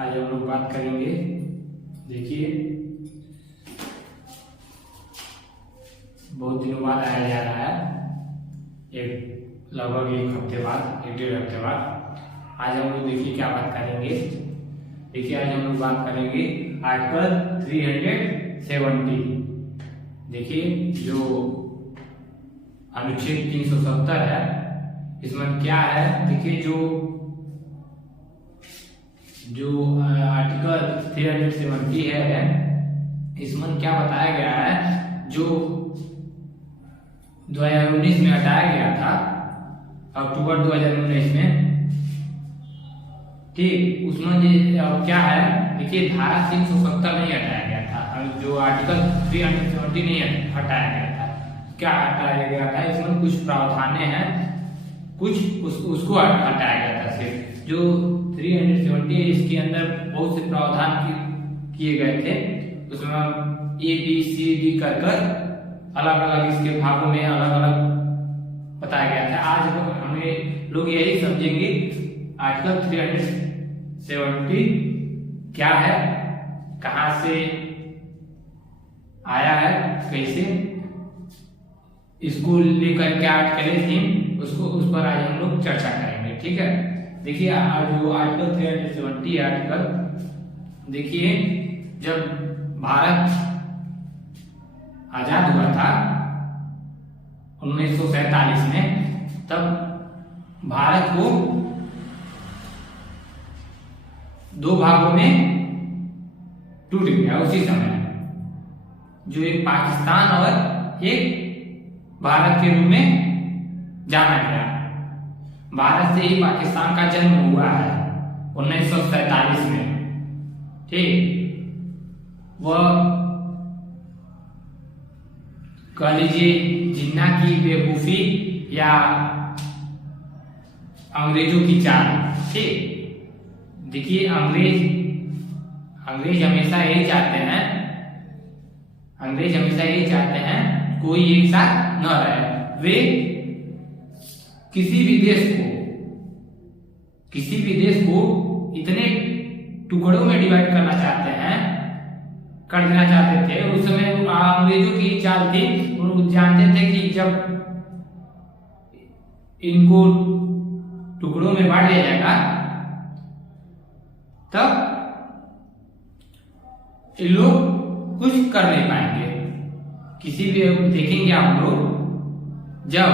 आज हम लोग बात करेंगे। देखिए, बहुत दिनों बाद आया जा रहा है, लगभग एक हफ्ते बाद, एक डेढ़ हफ्ते बाद। आज हम लोग देखिए क्या बात करेंगे। देखिए, आज हम लोग बात करेंगे आर्टिकल 370। देखिए, जो अनुच्छेद 370 है, इसमें क्या है। देखिए, जो आर्टिकल 370 है, इसमें क्या बताया गया है, जो 2019 में हटाया गया था, अक्टूबर 2019 में, ठीक। उसमें क्या है, देखिए धारा 370 नहीं हटाया गया था, जो आर्टिकल 370 नहीं हटाया गया था। क्या हटाया गया था, इसमें कुछ प्रावधान हैं, कुछ उसको हटाया गया था। सिर्फ जो 370 है, इसके अंदर बहुत से प्रावधान किए गए थे। उसमें ABCD कर अलग अलग इसके भागों में अलग अलग बताया गया था। आज हमें लोग यही समझेंगे आर्टिकल 370 क्या है, कहां से आया है, कैसे इसको लेकर क्या आर्टिकल थी, उस पर आज हम लोग चर्चा करेंगे। ठीक है। देखिए, जो आर्टिकल 370 आर्टिकल, देखिए जब भारत आजाद हुआ था 1947 में, तब भारत को दो भागों में टूट गया उसी समय, जो एक पाकिस्तान और एक भारत के रूप में जाना गया। भारत से ही पाकिस्तान का जन्म हुआ है 1947 में, ठीक। वह कह लीजिए जिन्ना की बेवकूफी या अंग्रेजों की चाल, ठीक। देखिए, अंग्रेज हमेशा यही चाहते हैं, कोई एक साथ न रहे। वे किसी भी देश को इतने टुकड़ों में डिवाइड कर देना चाहते थे। उस समय अंग्रेजों की चाल थी, वो जानते थे कि जब इनको टुकड़ों में बांट दिया जाएगा, तब ये लोग कुछ कर नहीं पाएंगे। किसी भी देखेंगे आप लोग, जब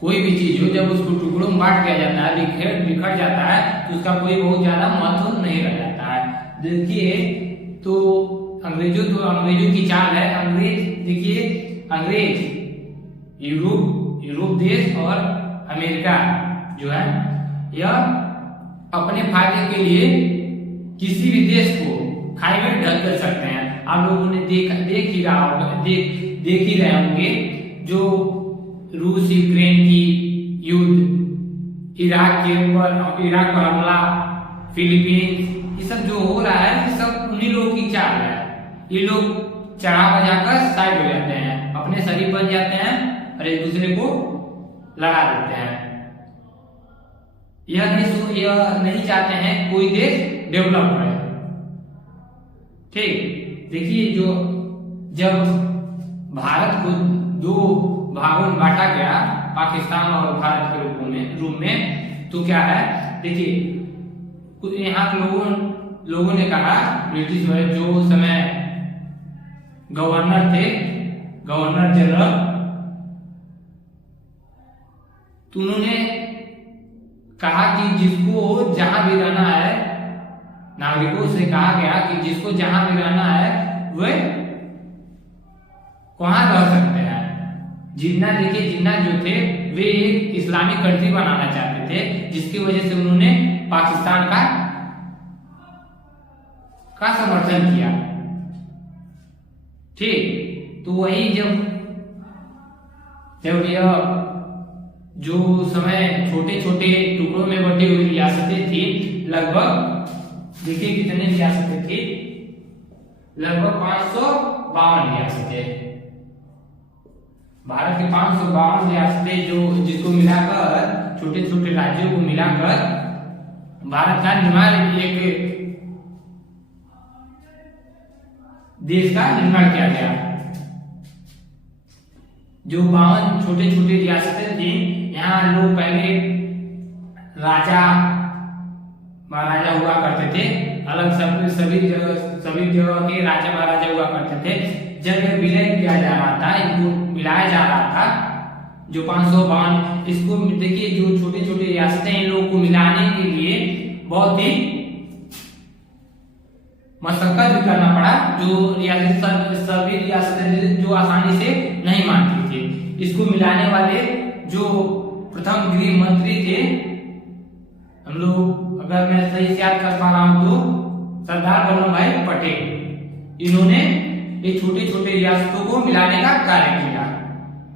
कोई भी चीज हो, जब उसको टुकड़ों में बांट दिया जाता है, बिखर जाता है, तो उसका कोई बहुत ज्यादा महत्व नहीं रह जाता है। देखिए, तो अंग्रेजों की चाल है। अंग्रेज यूरोप देश और अमेरिका जो है, यह अपने फायदे के लिए किसी भी देश को खाई में ढक कर सकते हैं। आप लोगों ने देख ही रहे होंगे, जो रूस यूक्रेन की युद्ध, इराक पर हमला, फिलीपींस, ये सब जो हो रहा है, ये सब उन्हीं लोगों की चाल है। ये लोग चढ़ा बजाकर साइड हो जाते हैं, अपने शरीर बन जाते हैं और एक दूसरे को लड़ा देते हैं। यह नहीं चाहते हैं कोई देश डेवलप करे, ठीक। देखिए, जब भारत को दो भागों में बांटा गया, पाकिस्तान और भारत के रूप में, तो क्या है, देखिए यहाँ के लोगों ने कहा, ब्रिटिश वाले जो उस समय गवर्नर थे, गवर्नर जनरल, तो उन्होंने कहा कि जिसको जहां भी रहना है, नागरिकों से कहा गया कि जिसको जहां भी रहना है वे वहां रह सकते हैं। जिन्ना जो थे, वे एक इस्लामिक कंट्री बनाना चाहते थे, जिसकी वजह से उन्होंने पाकिस्तान का समर्थन किया, ठीक। तो वही जब यह जो समय छोटे छोटे टुकड़ों में बटी हुई रियासतें थी, लगभग देखिए कितने रियासतें थी, लगभग 552 रियासतें। भारत के 552 रियासतें, जिसको मिलाकर छोटे छोटे राज्यों को मिलाकर भारत का निर्माण, एक देश का निर्माण किया गया। जो 52 छोटे छोटे रियासतें थी, यहाँ लोग पहले राजा महाराजा हुआ करते थे, अलग सभी जगह के राजा महाराजा हुआ करते थे। जब यह विलय किया जा रहा था, इनको मिलाया जा रहा था, जो 552, इसको देखिए जो छोटे छोटे रियासतें, इन लोगों को मिलाने के लिए बहुत ही मशक्कत भी करना पड़ा। जो सभी रियासतें जो आसानी से नहीं मानती थी, इसको मिलाने वाले जो प्रथम गृह मंत्री थे, हम लोग अगर मैं सही से याद कर पा रहा हूं तो सरदार वल्लभ भाई पटेल, इन्होंने ये छोटे छोटे रियासतों को मिलाने का कार्य किया।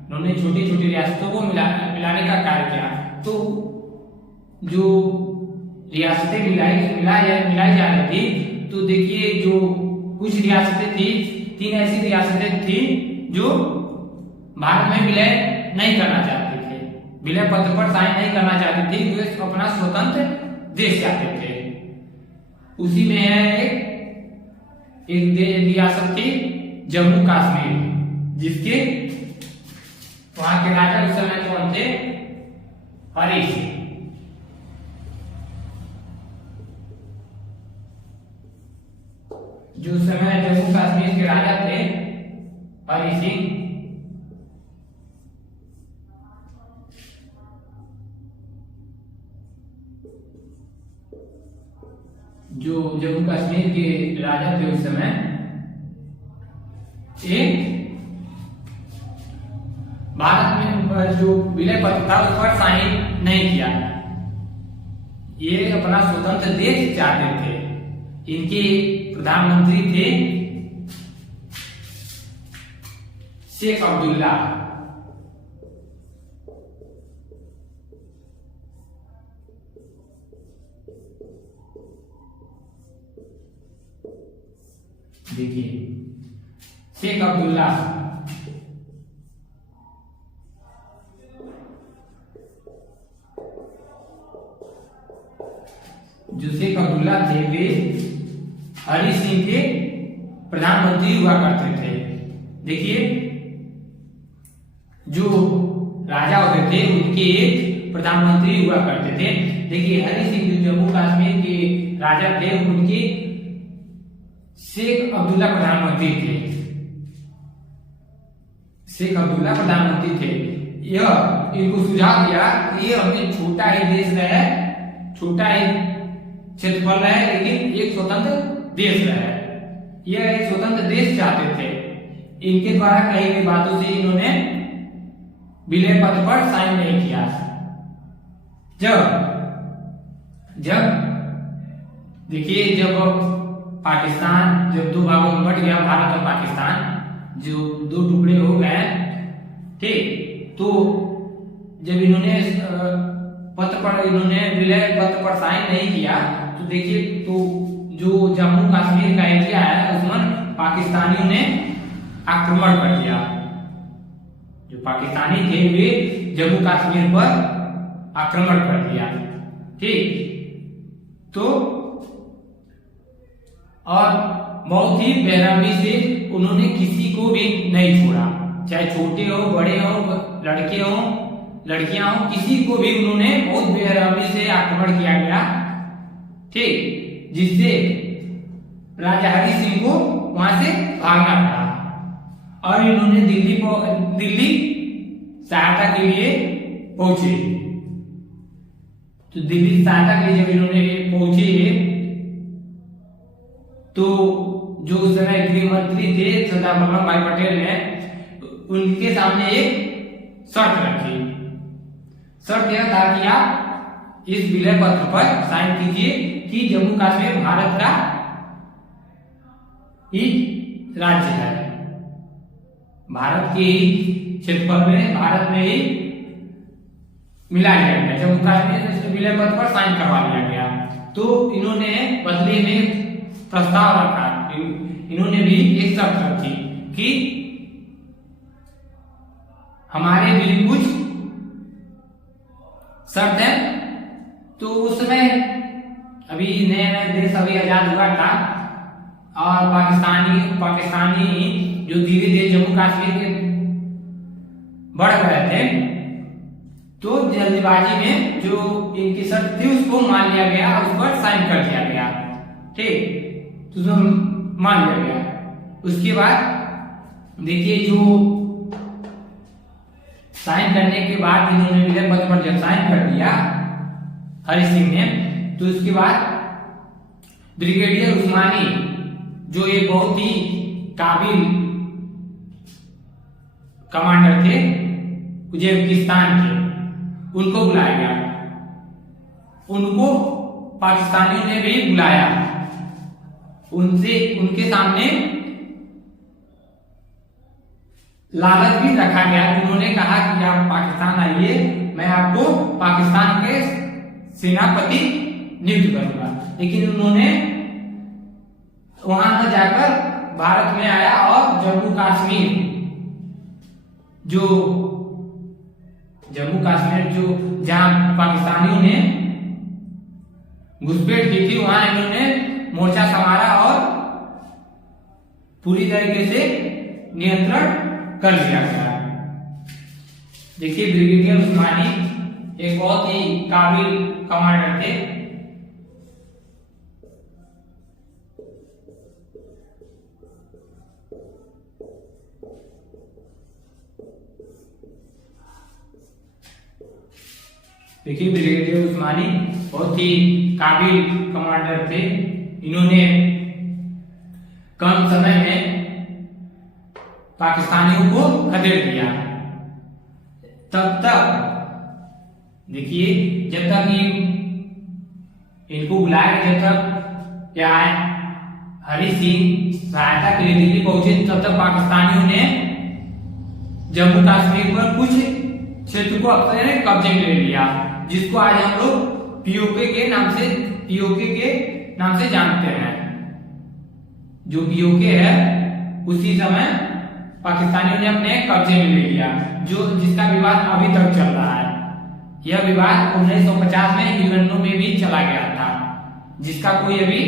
इन्होंने छोटे छोटे रियासतों को मिलाने का कार्य किया। तो जो रियासतें मिलाई जा रही थी, तो देखिए जो कुछ रियासतें थी, 3 ऐसी रियासतें थी जो भारत में विलय नहीं करना चाहती थी, विलय पत्र पर साइन नहीं करना चाहती थी, वे अपना स्वतंत्र देश चाहते थे। उसी में है एक रियासत थी जम्मू कश्मीर, जिसके वहां के राजा उस समय कौन थे? हरि सिंह। जो समय जम्मू कश्मीर के राजा थे हरि सिंह, जो जम्मू कश्मीर के राजा थे उस समय, एक भारत में जो विलय पत्र था उस पर साइन नहीं किया। ये अपना स्वतंत्र देश चाहते थे। इनके प्रधानमंत्री थे शेख अब्दुल्ला। देखिए शेख अब्दुल्ला, जो शेख अब्दुल्ला थे, वे हरि सिंह के प्रधानमंत्री हुआ करते थे। देखिए जो राजा होते थे उनके एक प्रधानमंत्री हुआ करते थे। देखिए हरि सिंह जो जम्मू कश्मीर के राजा थे, उनके शेख अब्दुल्ला प्रधानमंत्री थे। शेख अब्दुल्ला प्रधानमंत्री थे। यह इनको सुझाव दिया कि ये हमें छोटा ही देश रहे, छोटा ही क्षेत्रफल रहे, लेकिन एक स्वतंत्र देश रहे। यह एक स्वतंत्र देश चाहते थे। इनके द्वारा कही गई बातों से इन्होंने विलय पत्र पर साइन नहीं किया। जब देखिए जब पाकिस्तान जब 2 भागों में बट गया, भारत और पाकिस्तान जो 2 टुकड़े हो गए, ठीक, तो जब इन्होंने विलय पत्र पर साइन नहीं किया, तो देखिए तो जो जम्मू कश्मीर का एरिया है उसमें पाकिस्तानियों ने आक्रमण कर दिया। जो पाकिस्तानी थे वे जम्मू कश्मीर पर आक्रमण कर दिया, ठीक। तो और बहुत ही बेरहमी से उन्होंने किसी को भी नहीं छोड़ा, चाहे छोटे हो, बड़े हो, लड़के हो, लड़कियां हो, किसी को भी उन्होंने बहुत बेरहमी से आक्रमण किया गया, ठीक, जिससे राजा हरि सिंह को वहां से भागना पड़ा। और इन्होंने दिल्ली सहायता के लिए पहुंचे। तो दिल्ली सहायता के लिए जब इन्होंने पहुंचे, तो जो उस समय गृह मंत्री थे सरदार वल्लभ भाई पटेल ने उनके सामने एक शर्त रखी। शर्त यह था कि आप इस विलय पत्र पर साइन कीजिए कि जम्मू कश्मीर भारत का ही राज्य है, भारत के ही क्षेत्रफल में, भारत में ही मिला गया। जम्मू कश्मीर विलय पत्र पर साइन करवा लिया गया। तो इन्होंने बदले में प्रस्ताव रखा, इन्होंने भी एक शर्त रखी कि हमारे भी कुछ शर्त है। तो उस समय अभी नया नया देश अभी आजाद हुआ था और पाकिस्तानी जो धीरे धीरे जम्मू कश्मीर के बढ़ रहे थे, तो जल्दबाजी में जो इनकी शर्त थी उसको मान लिया गया, उस पर साइन कर दिया गया। ठीक, तो मान लिया गया। उसके बाद देखिए जो साइन करने के बाद इन्होंने विलय पत्र पर जब साइन कर दिया हरि सिंह ने, तो उसके बाद ब्रिगेडियर उस्मानी जो एक बहुत ही काबिल कमांडर थे उज्बेकिस्तान के, उनको बुलाया गया। उनको पाकिस्तानियों ने भी बुलाया, उनके सामने लालच भी रखा गया। उन्होंने कहा कि आप पाकिस्तान आइए, मैं आपको पाकिस्तान के सेनापति नियुक्त करूंगा। लेकिन उन्होंने वहां न जाकर भारत में आया और जम्मू कश्मीर जो जहां पाकिस्तानियों ने घुसपैठ की थी, वहां इन्होंने मोर्चा संभाला और पूरी तरीके से नियंत्रण कर लिया गया। देखिए ब्रिगेडियर उस्मानी एक बहुत ही काबिल कमांडर थे। देखिए ब्रिगेडियर उस्मानी बहुत ही काबिल कमांडर थे। इन्होंने कम समय में पाकिस्तानियों को खदेड़ दिया। तब तक देखिए जब तक इनको बुलाया, जब तक क्या है हरि सिंह सहायता के लिए दिल्ली पहुंचे, तब तक पाकिस्तानियों ने जम्मू कश्मीर पर कुछ क्षेत्र को अपने कब्जे में ले लिया, जिसको आज हम लोग पीओके के नाम से जानते हैं। जो पीओके है उसी समय पाकिस्तानियों ने अपने कब्जे में ले लिया, जिसका विवाद अभी तक चल रहा है। यह विवाद 1950 में यूएनओ में भी चला गया था, जिसका कोई अभी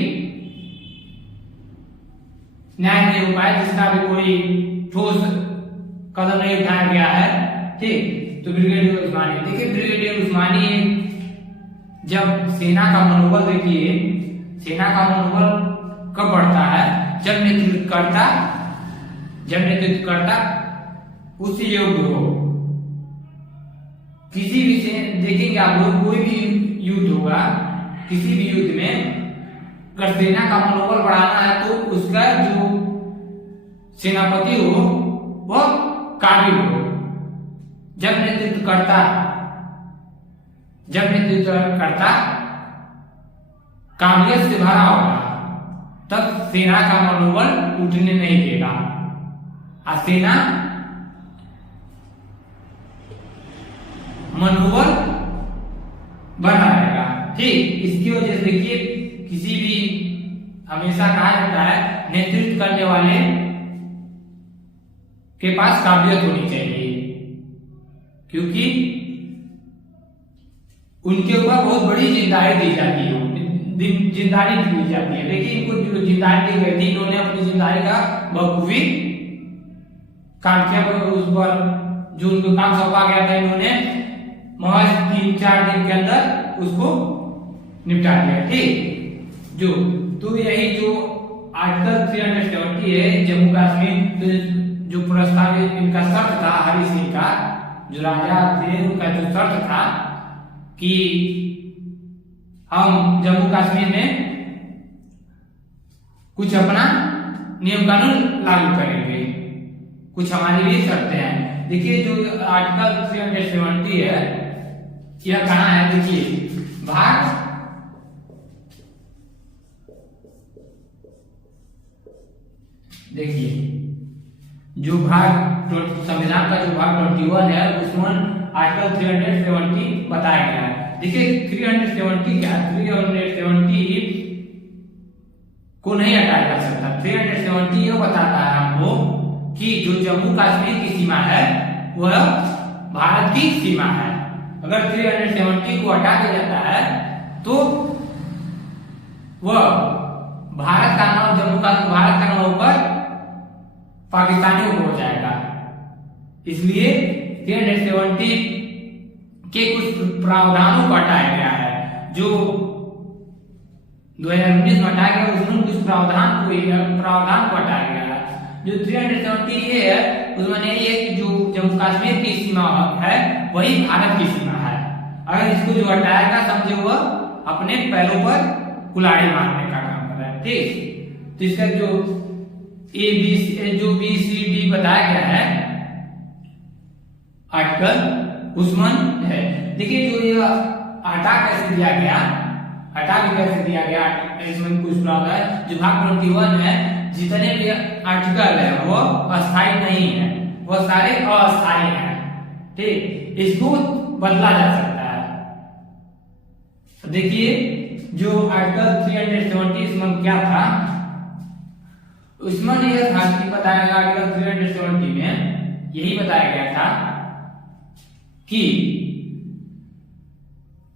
न्याय नहीं हो पाया, जिसका अभी कोई ठोस कदम नहीं उठाया गया है। ठीक, तो ब्रिगेडियर उस्मानी, देखिए ब्रिगेडियर उस्मानी जब सेना का मनोबल, देखिए सेना का मनोबल कब बढ़ता है, जब नेतृत्वकर्ता उस योग्य हो। किसी भी देखेंगे आप लोग, कोई भी युद्ध होगा, किसी भी युद्ध में अगर सेना का मनोबल बढ़ाना है तो उसका जो सेनापति हो वह काबिल हो। जब नेतृत्वकर्ता काबिलियत से भरा होगा, तब सेना का मनोबल टूटने नहीं देगा और सेना मनोबल बना रहेगा। ठीक, इसकी वजह से देखिए किसी भी हमेशा कहा जाता है नेतृत्व करने वाले के पास काबिलियत होनी चाहिए, क्योंकि उनके ऊपर बहुत बड़ी जिम्मेदारी दी जाती है। लेकिन इनको जो जिम्मेदारी दी गई थी, इन्होंने अपनी जिम्मेदारी का बखूबी काम किया। उस पर जो उनको काम सौंपा गया था, इन्होंने महज 3-4 दिन के अंदर उसको निपटा दिया। ठीक, तो यही जो आर्टिकल 370 है जम्मू कश्मीर, जो प्रस्तावित इनका शर्त था हरि सिंह का, जो राजा थे, उनका जो शर्त था कि हम जम्मू कश्मीर में कुछ अपना नियम कानून लागू करेंगे, कुछ हमारी भी शर्तें हैं। देखिए जो आर्टिकल 370 है, यह कहाँ है, देखिए भाग जो भाग संविधान का जो भाग 21 है, उसमें आर्टिकल 370 बताया गया है। देखिए 370 क्या, 370 को नहीं हटाया जा सकता। 370 ये बताता है हमको कि जो जम्मू कश्मीर की सीमा है वह भारत की सीमा है। अगर 370 को हटा दिया जाता है तो वह भारत का नाम, जम्मू का भारत का नाम ऊपर पाकिस्तानियों को हो जाएगा। इसलिए 370 के कुछ प्रावधानों को हटाया गया है, जो 2019 में हटाया गया, उसमें कुछ प्रावधान को हटाया गया है। जो 370 ये है उसमें ये है कि जो जम्मू कश्मीर की सीमा है वही भारत की सीमा है। अगर इसको जो हटाएगा समझे वह अपने पैरों पर कुल्हाड़ी मारने का काम कर रहा है। ठीक, तो इसका जो बी सी डी बताया गया है आर्टिकल उसमें है। देखिए जो ये हटा कैसे दिया गया, हटा भी कैसे दिया गया, इसमें कुछ प्रावधान है। जो भाग 21 है, जितने भी आर्टिकल है वो अस्थायी नहीं है, वो सारे अस्थायी हैं। ठीक, इसको बदला जा सकता है। तो देखिए जो आर्टिकल 370 इसमें क्या था, उसमें यह था कि बताया गया आर्टिकल 370 में यही बताया गया था कि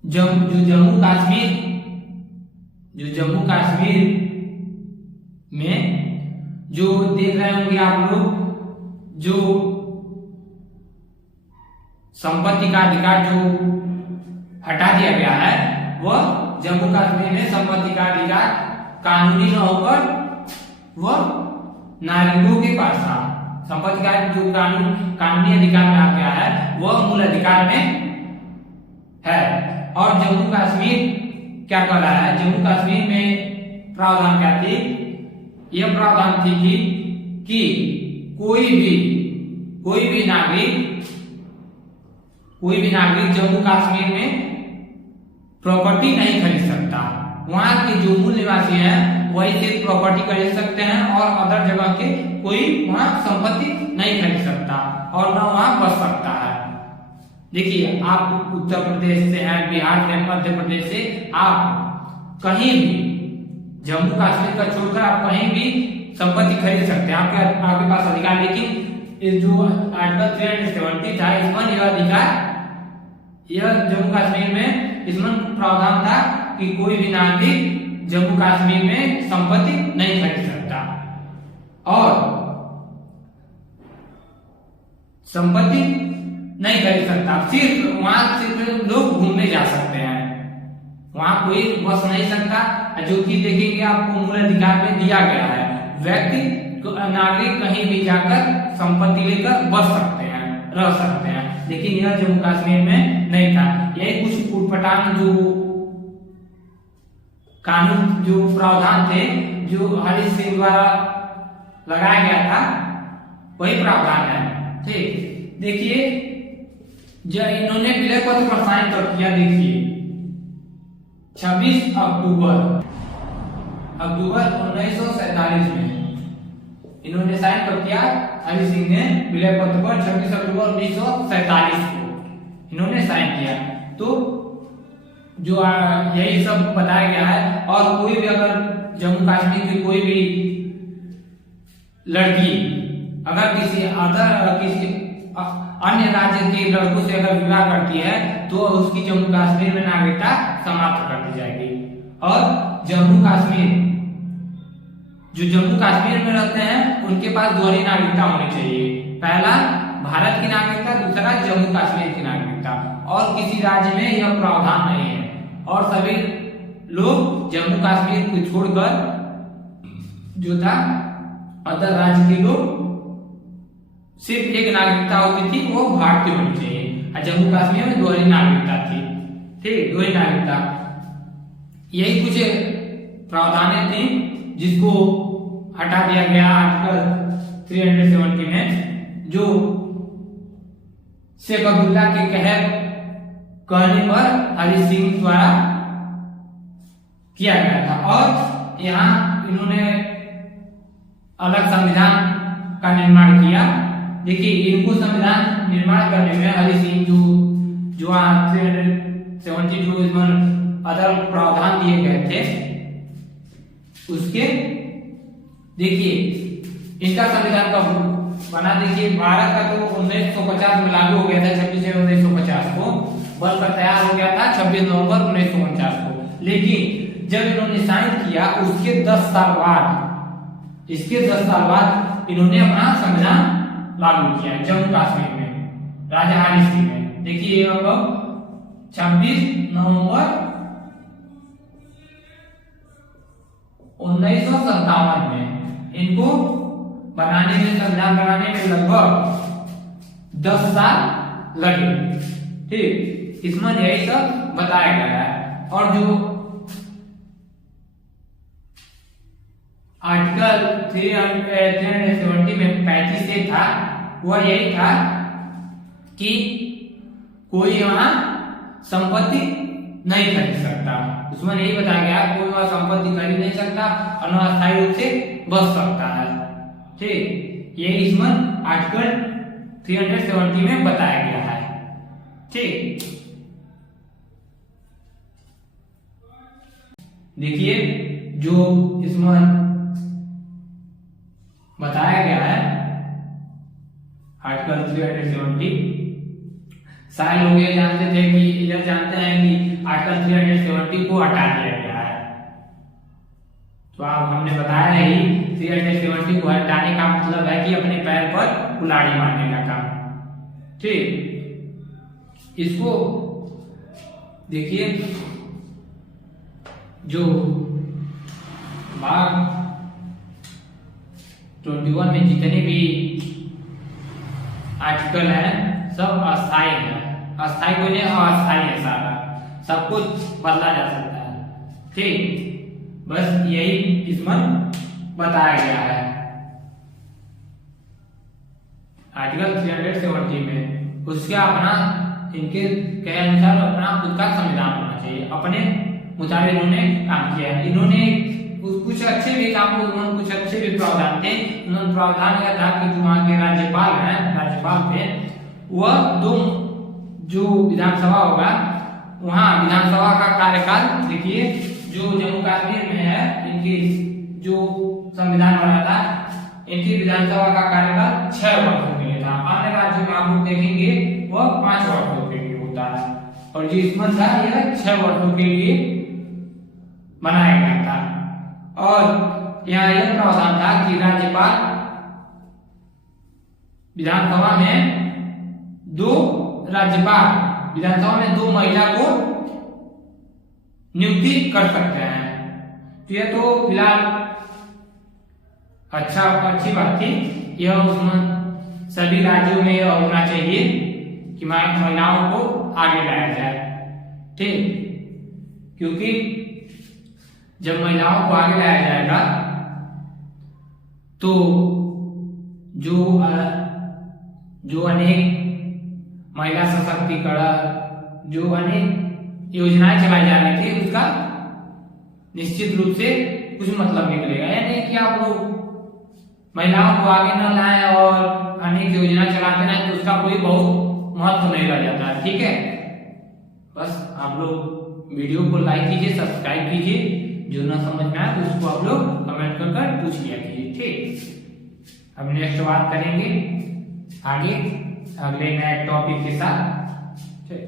जो जम्मू कश्मीर में जो देख रहे होंगे आप लोग, जो संपत्ति का अधिकार जो हटा दिया गया है, वह जम्मू कश्मीर में संपत्ति का अधिकार कानूनी न होकर वह नागरिकों के पास था। संपत्ति का जो कानूनी अधिकार में आ गया है वह मूल अधिकार में है। और जम्मू कश्मीर क्या कर रहा है, जम्मू कश्मीर में प्रावधान क्या थी, यह प्रावधान थी कि कोई भी नागरिक जम्मू कश्मीर में प्रॉपर्टी नहीं खरीद सकता। वहां के जो मूल निवासी हैं वही सिर्फ प्रॉपर्टी खरीद सकते हैं और अदर जगह के कोई वहां संपत्ति नहीं खरीद सकता और न वहां बस सकता है। देखिए आप उत्तर प्रदेश से हैं, बिहार से, मध्य प्रदेश से, आप कहीं भी जम्मू कश्मीर का छोड़कर आप कहीं भी संपत्ति खरीद सकते हैं, आपके पास अधिकार। लेकिन जो आर्टिकल 370 था इसमें यह अधिकार, यह जम्मू कश्मीर में इसमें प्रावधान था कि कोई भी नागरिक जम्मू कश्मीर में संपत्ति नहीं खरीद सकता और संपत्ति नहीं खरीद सकता। सिर्फ लोग घूमने जा सकते हैं, वहां कोई बस नहीं सकता। जो कि देखेंगे आपको मूल अधिकार में दिया गया है, व्यक्ति नागरिक कहीं भी जाकर संपत्ति लेकर बस सकते हैं, रह सकते हैं। लेकिन यह जम्मू कश्मीर में नहीं था। यही कुछ उटपटांग जो कानून, जो प्रावधान थे, जो हरि सिंह द्वारा लगाया गया था, वही प्रावधान है। ठीक, देखिए जब इन्होंने विलय पत्र पर साइन कब किया, देखिए 26 अक्टूबर 1947 में इन्होंने साइन कब किया, हरि सिंह ने विलय पत्र पर 26 अक्टूबर 1947 को इन्होंने साइन किया। तो जो यही सब बताया गया है। और कोई भी अगर जम्मू कश्मीर की कोई भी लड़की अगर किसी अन्य राज्य के लड़कों से अगर विवाह करती है तो उसकी जम्मू कश्मीर में नागरिकता समाप्त कर दी जाएगी। और जम्मू कश्मीर में रहते हैं उनके पास दोहरी नागरिकता होनी चाहिए, पहला भारत की नागरिकता, दूसरा जम्मू कश्मीर की नागरिकता। और किसी राज्य में यह प्रावधान नहीं है और सभी लोग जम्मू कश्मीर को छोड़कर जो था अदर राज्य के लोग सिर्फ एक नागरिकता होती थी, वो भारतीय होनी चाहिए। और जम्मू कश्मीर में दोहरी नागरिकता थी। ठीक, दोहरी नागरिकता, यही कुछ प्रावधान थी जिसको हटा दिया गया आर्टिकल 370 में, जो शेख अब्दुल्ला के कहने पर हरि सिंह द्वारा किया गया था। और यहाँ इन्होंने अलग संविधान का निर्माण किया। देखिए इनको संविधान निर्माण करने में हरि सिंह जो 370 जो इसमें अदर प्रावधान दिए गए थे उसके, देखिए इनका संविधान कब बना, देखिए भारत का तो 1950 में लागू हो गया था, 26 जनवरी 1950 को, बनकर तैयार हो गया था 26 नवंबर 1949 को। लेकिन जब इन्होंने साइन किया उसके 10 साल बाद, इसके 10 साल बाद इन्होंने अपना संविधान लागू किया जम्मू कश्मीर में, राजा हरि सिंह ने। देखिए अब 26 नवंबर 1957 में इनको बनाने में, संविधान बनाने में लगभग 10 साल लगे। ठीक, इसमें यही सब बताया गया है। और जो आर्टिकल 370 में 35 से था वह यही था कि कोई वहां संपत्ति नहीं खरीद सकता। उसमें यही बताया गया कोई वहां संपत्ति खरीद नहीं सकता और न अस्थायी रूप से बच सकता है। ठीक, ये इसमें आर्टिकल 370 में बताया गया है। ठीक, देखिए जो इसमें बताया गया है आर्टिकल 370, सारे लोग ये जानते थे कि यह जानते हैं कि आर्टिकल 370 को हटा दिया गया है। तो अब हमने बताया है ही 370 को हटाने का मतलब है कि अपने पैर पर कुल्हाड़ी मारने का काम। ठीक, इसको देखिए जो भाग 21 में जितने भी आर्टिकल है सब अस्थायी है, अस्थायी कोई नहीं, अस्थायी है सारा, सब कुछ बदला जा सकता है। ठीक, बस यही इसमें बताया गया है आर्टिकल 370 में। उसका अपना, इनके कहे अनुसार अपना खुद का संविधान होना चाहिए, अपने मुताबिक इन्होंने काम किया है। इन्होंने कुछ अच्छे भी काम, कुछ अच्छे भी प्रावधान थे। उन्होंने प्रावधान यह था कि जो वहाँ के राज्यपाल हैं, राज्यपाल थे, वह दो जो विधानसभा होगा वहाँ विधानसभा का कार्यकाल, देखिए जो जम्मू कश्मीर में है इनकी जो संविधान बना था, इनकी विधानसभा का कार्यकाल 6 वर्षों के लिए था। अन्य राज्यों में आप लोग देखेंगे वह 5 वर्षों के लिए होता है, और जो इसमें था यह 6 वर्षों के लिए बनाया गया था। और यहाँ यह प्रावधान था कि राज्यपाल विधानसभा में 2 राज्यपाल विधानसभा में 2 महिला को नियुक्ति कर सकते हैं। तो यह तो फिलहाल अच्छी बात थी। यह उसमें सभी राज्यों में होना चाहिए कि महिलाओं को आगे लाया जाए। ठीक, क्योंकि जब महिलाओं को आगे लाया जाएगा तो जो अनेक महिला सशक्तिकरण, जो अनेक योजनाएं चलाई जा रही थी उसका निश्चित रूप से कुछ मतलब निकलेगा। यानी कि आप लोग महिलाओं को आगे न लाएं और अनेक योजना चलाते रहें तो उसका कोई बहुत महत्व नहीं रह जाता। ठीक है, बस आप लोग वीडियो को लाइक कीजिए, सब्सक्राइब कीजिए, जो ना समझ में आए तो उसको आप लोग कमेंट कर पूछ लिया कीजिए। ठीक, अब नेक्स्ट बात करेंगे आगे अगले नए टॉपिक के साथ। ठीक।